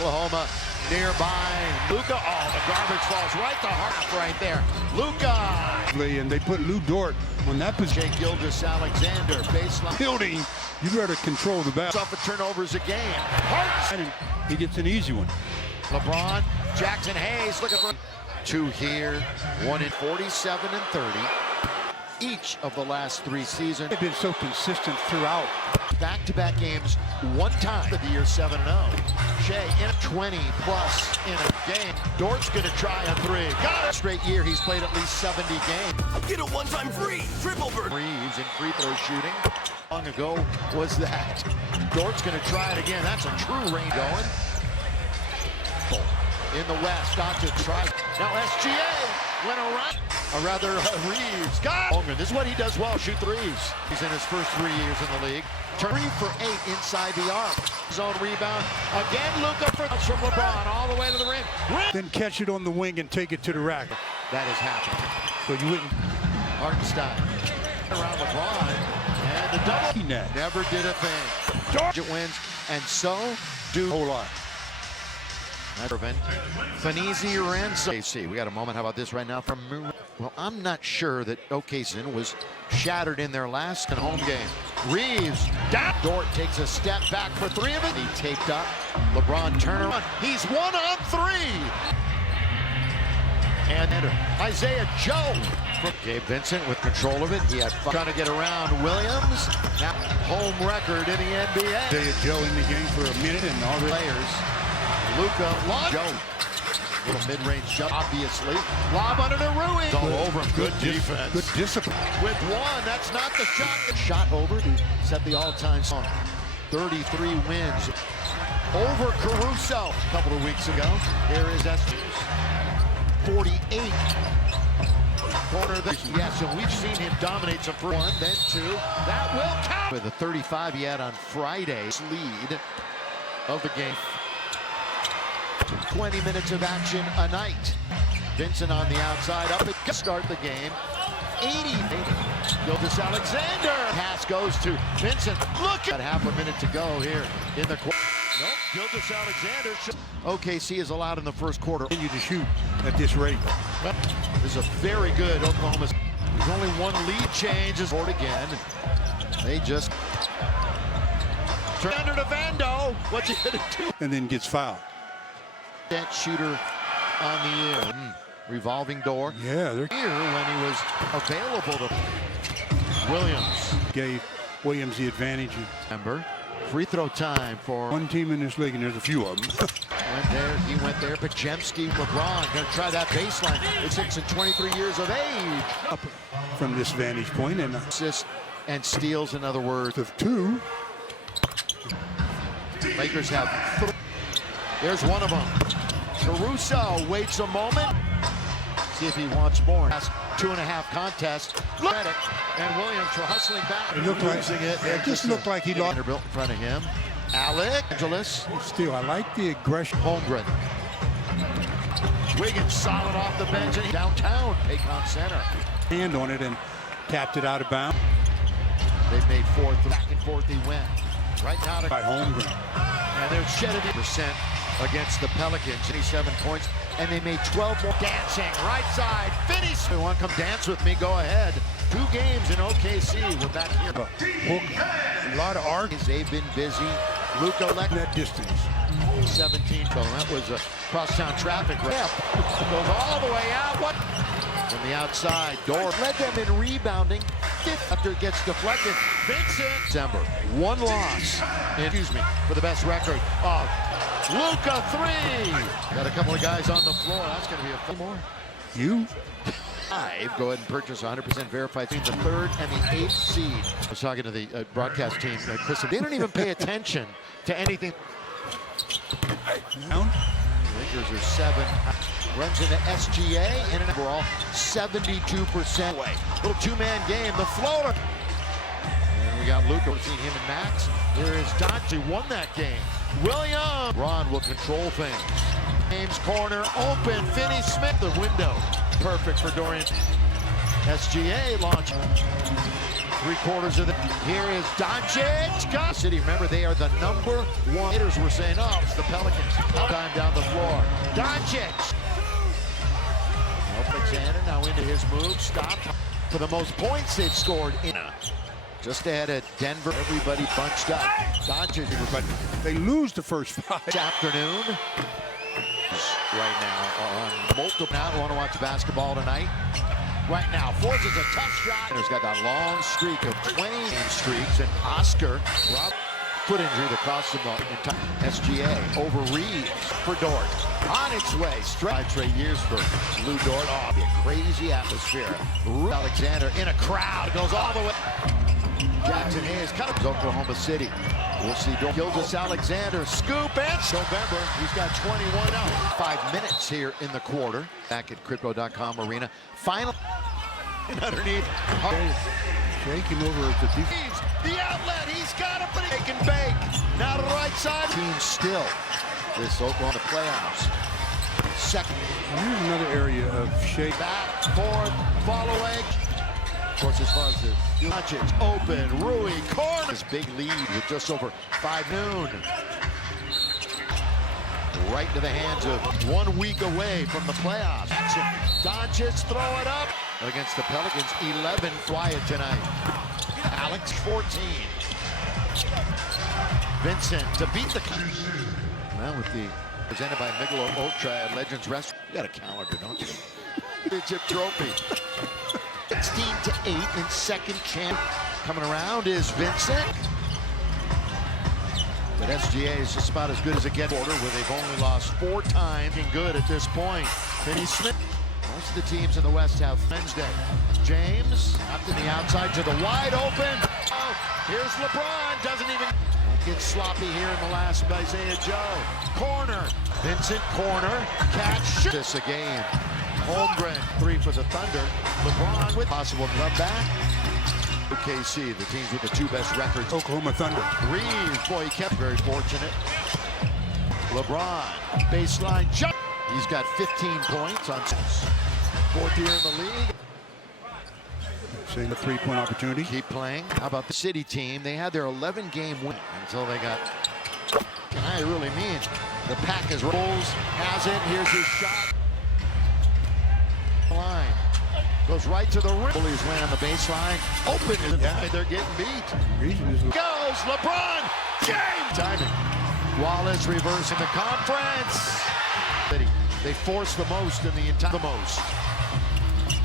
Oklahoma nearby. Luka, oh, the garbage falls right to Hart right there. Luka. And they put Lou Dort on that position. Jake Gilgeous-Alexander, baseline. Fielding, you better control the bat. Off of turnovers again. Hart. And he gets an easy one. LeBron, Jackson Hayes looking for two here, one in 47 and 30. Each of the last 3 seasons. They've been so consistent throughout. Back-to-back games, one time of the year 7-0. Shea in 20 plus in a game. Dort's gonna try a 3. Got it! Straight year, he's played at least 70 games. Get a one-time free triple bird. Reeves in free throw shooting. How long ago was that? Dort's gonna try it again. That's a true range going. In the West, Doncic tries. Now SGA went around. Or rather, Reeves got it. This is what he does well, shoot threes. He's in his first 3 years in the league. 3 for 8 inside the arc. Zone rebound. Again, Luka from LeBron all the way to the rim. Then catch it on the wing and take it to the rack. That has happened. So you wouldn't. Hartenstein around LeBron. And the double. Net. Never did a thing. It wins. And so do a whole lot. Fanisi Ransom. OKC. We got a moment. How about this right now from? Well, I'm not sure that OKC was shattered in their last home game. Reeves down. Dort takes a step back for 3 of it. He taped up. LeBron turnaround. He's 1 on 3. And Isaiah Joe. Gabe Vincent with control of it. He had fun trying to get around Williams. Now home record in the NBA. Isaiah Joe in the game for a minute and all the Players. Luka, Joe. Little mid-range shot, obviously. Lob under to Rui. All over him. Good defense. Good discipline. With 1, that's not the shot. Shot over to set the all-time song. 33 wins over Caruso a couple of weeks ago. Here is Estes. 48. Corner there. Yes, and we've seen him dominate some for 1, then 2. That will count. With the 35 he had on Friday's lead of the game. 20 minutes of action a night. Vincent on the outside, up at start the game. 80. Gilgeous-Alexander. Pass goes to Vincent. Look at half a minute to go here in the quarter. Nope, Gilgeous-Alexander. OKC is allowed in the first quarter. Continue to shoot at this rate. This is a very good Oklahoma. There's only 1 lead change. Is again. They just turn under to Vando. What's he gonna do? And then gets fouled. That shooter on the year. Revolving door. Yeah, they're here when he was available to Williams. Gave Williams the advantage. Remember, free throw time for 1 team in this league, and there's a few of them. he went there. Pajemski, LeBron, gonna try that baseline. It's 6 and 23 years of age. Up from this vantage point, and assists and steals, in other words, of 2. Lakers have 3. There's one of them. Caruso waits a moment. See if he wants more. 2.5 contest. Look at it. And Williams for hustling back. It looked like, it just looked like he lost. Vanderbilt in front of him. Alec Angeles. Still, I like the aggression. Holmgren. Wiggins solid off the bench. And downtown, Paycom Center. Hand on it and tapped it out of bounds. They've made 4 back and forth. He went. Right now by Holmgren. And they're shedding percent against the Pelicans, 87 points, and they made 12 more. Dancing, right side, finish. If you want to come dance with me, go ahead. 2 games in OKC. We're back here. A lot of art. They've been busy. Luka led that distance. 17. So that was a crosstown traffic. Yeah. Goes all the way out. What? From the outside, Dort led them in rebounding. 5th after it gets deflected. Vincent. December. 1 loss. For the best record. Luka 3. Got a couple of guys on the floor. That's going to be a few more. You? 5. Go ahead and purchase 100% verified between the 3rd and the 8th seed. I was talking to the broadcast team, Chris. They don't even pay attention to anything. Lakers are 7. Runs into SGA and an overall 72% away. Little 2-man game. The floater. And we got Luka. We've seen him and Max. There is Dante. Won that game. Williams. Ron will control things. James corner open. Finney Smith. The window. Perfect for Dorian. SGA launch. 3/4 of the. Here is Doncic. God City, remember they are the number one. Haters were saying, oh, it's the Pelicans. Time down the floor. Doncic. Alexander now into his move. Stop for the most points they've scored in. Just ahead of Denver. Everybody bunched up. Doncic, but they lose the first 5. this afternoon. Right now on multiple. Now want to watch basketball tonight. Right now, forces a tough shot. He's got that long streak of 20 streaks, and Oscar Rob foot injury that cost him the SGA over Reeves for Dort. On its way, straight years for Lou Dort. Oh, be a crazy atmosphere. Alexander in a crowd goes all the way. Jackson Hayes comes Oklahoma City. We'll see Gilgeous Alexander scoop and November. He's got 21 out. 5 minutes here in the quarter. Back at Crypto.com Arena. Final underneath. Shake him over at the defense. The outlet. He's got it, but he can bake. Now to the right side. Team still. This Oklahoma playoffs. Second. Here's another area of shake. Back, forth, fall away. Of course, as far as the Doncic open, Rui, corner. This big lead with just over 5 noon. Right into the hands of 1 week away from the playoffs. Doncic throw it up against the Pelicans. 11 quiet tonight. Alex 14. Vincent to beat the. Well, with the presented by Michelob Ultra at Legends Restaurant. You got a calendar, don't you? Championship trophy. 16-8 in second champ. Coming around is Vincent. But SGA is just about as good as it gets. Where they've only lost 4 times. Looking good at this point. Finney Smith. Most of the teams in the West have Wednesday. James up to the outside to the wide open. Oh, here's LeBron. Doesn't even get sloppy here in the last by Isaiah Joe. Corner. Vincent corner. Catch. This a game. Holmgren 3 for the Thunder. LeBron with possible run back. OKC, the teams with the 2 best records. Oklahoma Thunder. Reeves, boy, he kept very fortunate. LeBron, baseline jump. He's got 15 points on 4th year in the league. Seeing the 3-point opportunity. Keep playing. How about the City team? They had their 11-game win until they got. Can I really mean? The Packers rolls, has it. Here's his shot. Line goes right to the rim. Bullies win on the baseline. Open to the they're getting beat. Goes LeBron James. Timing. Wallace reversing the conference. They force the most in the entire. The most.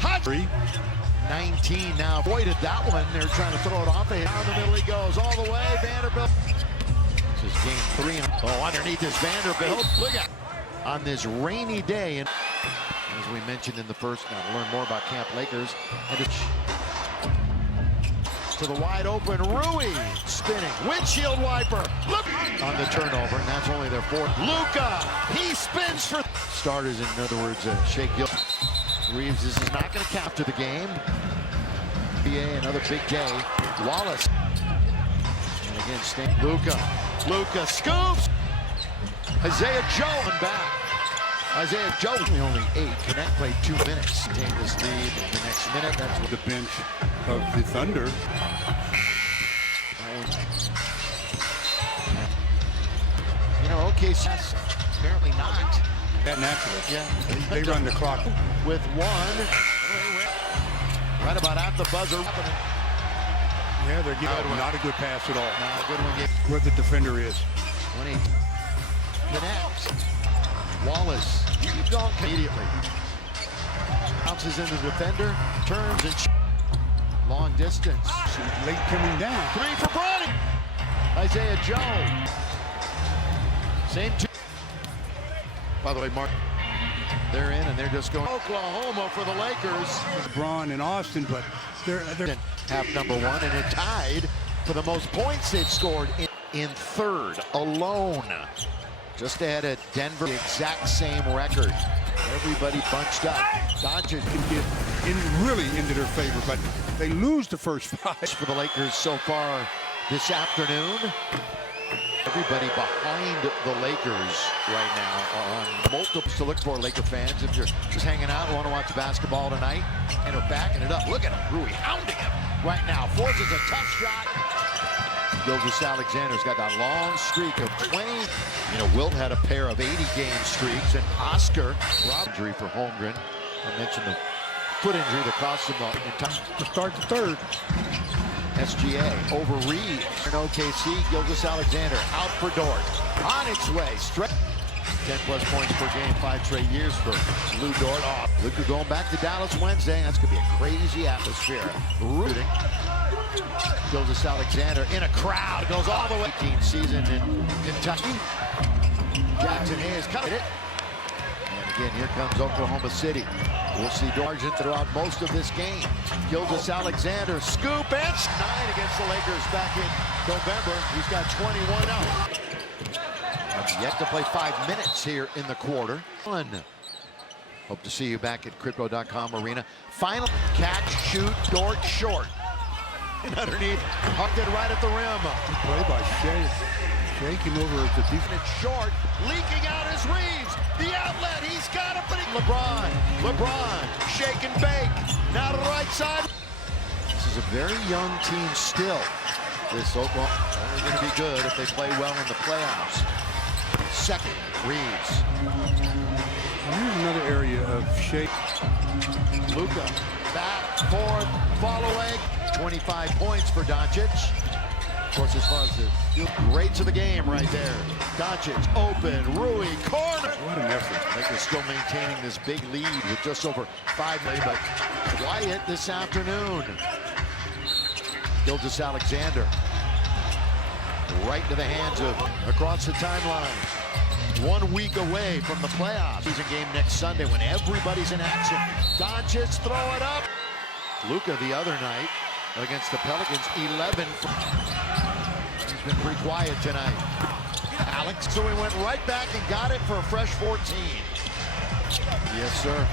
Hot 3. 19 now. Avoided that one. They're trying to throw it off. Down the middle he goes all the way. Vanderbilt. This is game 3. Oh, underneath is Vanderbilt. Look at on this rainy day. And as we mentioned in the first, now to learn more about Camp Lakers. And it's to the wide open Rui spinning. Windshield wiper. Look on the turnover, and that's only their 4th. Luka, he spins for starters. In other words, Shea Gil. Reeves, this is not going to count to the game. NBA, another big day. Wallace. And again, Luka scoops. Isaiah Joe back. Isaiah Joe only 8. Connect played 2 minutes. Take this lead in the next minute. That's what The bench of the Thunder. you know, OKC apparently not. That naturally. Yeah. They run the clock. With 1. Right about at the buzzer. Yeah, they're giving not a good pass at all. Now a good one. Where the defender is. When he connects. Wallace, keep going immediately. Bounces into the defender, turns and long distance. Late coming down. 3 for Bronny. Isaiah Joe. Same 2. By the way, Mark, they're in and they're just going Oklahoma for the Lakers. LeBron and Austin, but they're half number 1 and it tied for the most points they've scored in 3rd alone. Just ahead of Denver, the exact same record. Everybody bunched up. Doncic can get really into their favor, but they lose the first 5. For the Lakers so far this afternoon. Everybody behind the Lakers right now are on multiple. still to look for, Laker fans, if you're just hanging out and want to watch basketball tonight. And they're backing it up. Look at him, Rui hounding him right now. Forces a tough shot. Gilgeous-Alexander's got that long streak of 20. You know, Wilt had a pair of 80-game streaks, and Oscar, injury for Holmgren. I mentioned the foot injury that cost him in time To start the third. SGA over Reeves. In OKC, Gilgeous-Alexander out for Dort. On its way, straight. 10-plus points per game, 5 straight years for Lou Dort. Oh, Luka going back to Dallas Wednesday. That's going to be a crazy atmosphere. Rooting. Gilgeous-Alexander in a crowd. Goes all the way. 18th season in Kentucky. Jackson Hayes coming it. And again, here comes Oklahoma City. We'll see Dargent throughout most of this game. Gilgeous-Alexander, scoop and 9 against the Lakers back in November. He's got 21 out. Yet to play 5 minutes here in the quarter. Hope to see you back at Crypto.com Arena. Final catch, shoot, Dort short. And underneath, hucked it right at the rim. Good play by Shea. Shea came over as the defense. It's short, leaking out is Reeves. The outlet, he's got it, but LeBron, shake and bake. Now to the right side. This is a very young team still. This Oklahoma only going to be good if they play well in the playoffs. Second, Reeves. Here's another area of Shea. Luka, back, forth, fall away. 25 points for Doncic. Of course, as far as the rates of the game right there. Doncic, open, Rui, corner. What an effort. Lakers still maintaining this big lead with just over 5 minutes, but quiet this afternoon. Gilgeous-Alexander. Right to the hands of across the timeline. 1 week away from the playoffs. Season game next Sunday when everybody's in action. Doncic throw it up. Luka the other night against the Pelicans, 11. He's been pretty quiet tonight. Alex, so he went right back and got it for a fresh 14. Yes, sir.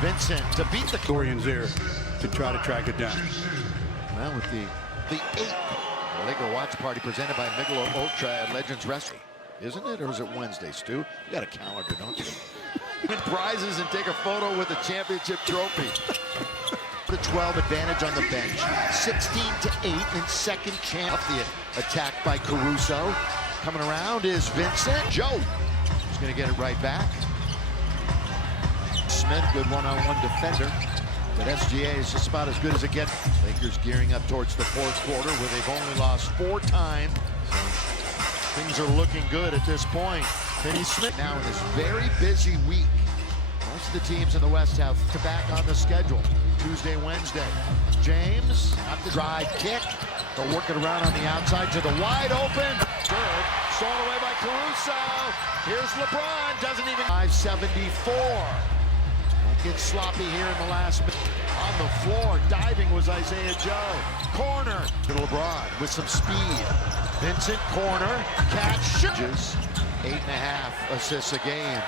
Vincent to beat the Dorian's there to try to track it down. Well, with the 8th Laker watch party presented by Michelob Ultra at Legends Restaurant. Isn't it, or is it Wednesday, Stu? You got a calendar, don't you? Win prizes and take a photo with the championship trophy. The 12 advantage on the bench. 16-8 in second chance. The attack by Caruso. Coming around is Vincent. Joe is going to get it right back. Smith, good one-on-one defender. But SGA is just about as good as it gets. Lakers gearing up towards the fourth quarter where they've only lost 4 times. So things are looking good at this point. Finney Smith now in this very busy week. Most of the teams in the West have to back on the schedule. Tuesday, Wednesday. James, up the drive kick. They'll work it around on the outside to the wide open. Good. Stolen away by Caruso. Here's LeBron. Doesn't even. 574. Won't get sloppy here in the last minute. On the floor, diving was Isaiah Joe. Corner to LeBron with some speed. Vincent, corner, catch, shoots. 8.5 assists a game.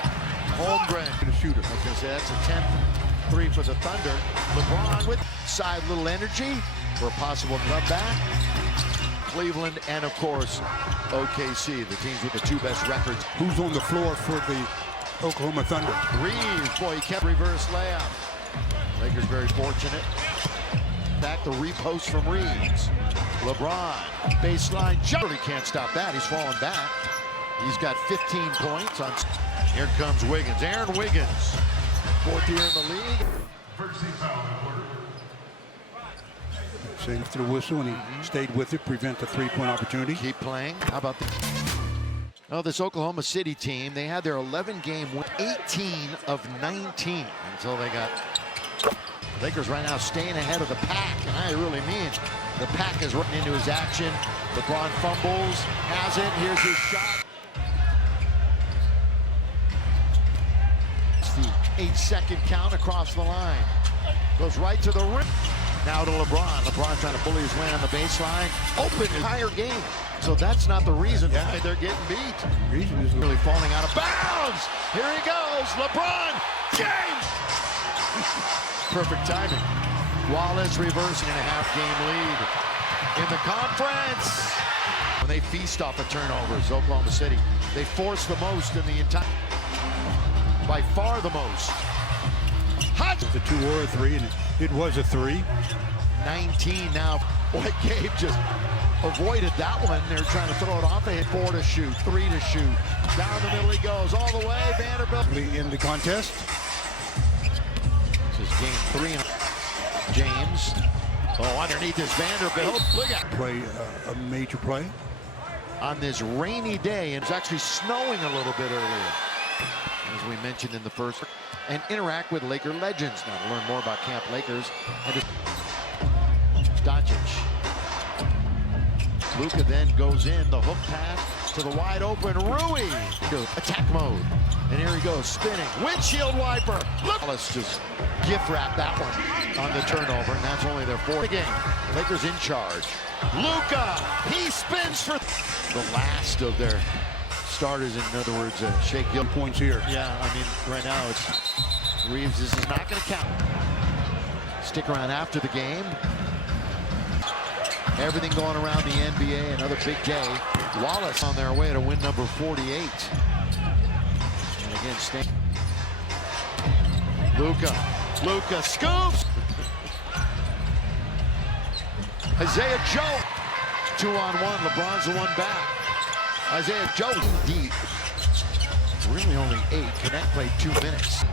Holmgren, The shooter. I was going to say that's a 10th 3 for the Thunder. LeBron with side little energy for a possible comeback. Cleveland and, of course, OKC, the teams with the 2 best records. Who's on the floor for the Oklahoma Thunder? Reeves, boy, he kept reverse layup. Lakers very fortunate. Back the repost from Reeves. LeBron, baseline jump. He can't stop that. He's falling back. He's got 15 points on. Here comes Wiggins. Aaron Wiggins, 4th year in the league. Same to the whistle, and he stayed with it, prevent the 3-point opportunity. Keep playing. How about the? Oh, this Oklahoma City team, they had their 11-game win, 18 of 19 until they got. Lakers right now staying ahead of the pack, and I really mean the pack is running into his action. LeBron fumbles, has it. Here's his shot. It's the 8-second count across the line. Goes right to the rim. Now to LeBron. LeBron trying to bully his way on the baseline. Open entire game. So that's not the reason why they're getting beat. Reason is Really falling out of bounds. Here he goes. LeBron James. Perfect timing. Wallace reversing in a half-game lead in the conference. When they feast off of turnovers, Oklahoma City, they force the most in the entire, by far the most. Hot. It's a 2 or a 3, and it was a 3. 19 now. Boy, Gabe just avoided that one. They're trying to throw it off. They hit 4 to shoot, 3 to shoot. Down the middle he goes, all the way. Vanderbilt In the contest. This is game 3. James. Oh, underneath is Vanderbilt. Look at Play a major play. on this rainy day, and it's actually snowing a little bit earlier, as we mentioned in the first, and interact with Laker legends. Now to learn more about Camp Lakers and Doncic. Luka then goes in, the hook pass to the wide open Rui. Attack mode, and here he goes, spinning, windshield wiper. Look, let's just gift wrap that one on the turnover, and that's only their 4th game. Lakers in charge. Luka, he spins for the last of their starters. In other words, Shea Gill Points here. Yeah, I mean, right now it's Reeves. This is not going to count. Stick around after the game. Everything going around the NBA. Another big day. Wallace on their way to win number 48. And again, Stan. Luka scoops. Isaiah Joe. 2-on-1. LeBron's the one back. Isaiah Joe deep. Really only 8. Connect played 2 minutes.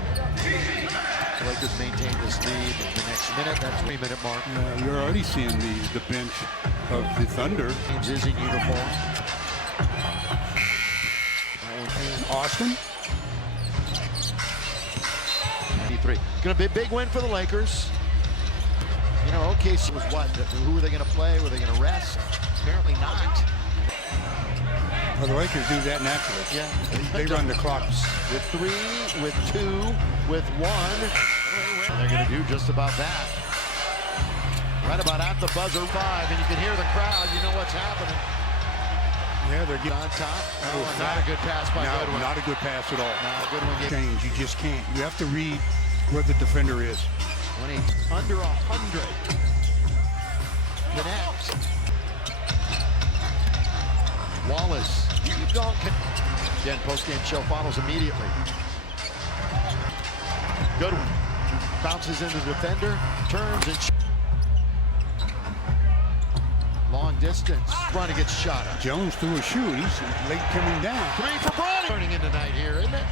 The Lakers maintain this lead in the next minute. That 3-minute mark. You're already seeing the bench of the Thunder. James is in uniform. Austin. 93. Going to be a big win for the Lakers. You know, OKC was what? Who were they going to play? Were they going to rest? Apparently not. Well, the Lakers do that naturally. Yeah. They run the clocks. With 3, with 2, with 1. They're going to do just about that. Right about at the buzzer 5, and you can hear the crowd. You know what's happening. Yeah, they're getting On top. Oh, not a good pass by Goodwin. Not a good pass at all. Not a good one. Change. You just can't. You have to read where the defender is. When he's under 100. Connect. Wallace. You don't. Again, post-game show follows immediately. Goodwin bounces into the defender, turns and long distance. Bronny gets shot at. Jones threw a shoe. He's late coming down. 3 for Bronny. Turning in tonight here, isn't it?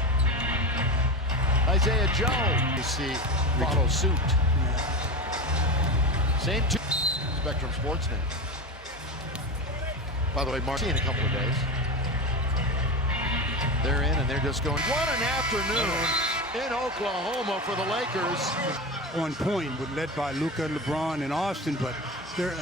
Isaiah Joe. You see, follow suit. Same two. Spectrum Sportsnet. By the way, Mark, see in a couple of days. They're in and they're just going, what an afternoon in Oklahoma for the Lakers. On point, but led by Luka, LeBron, and Austin, but they're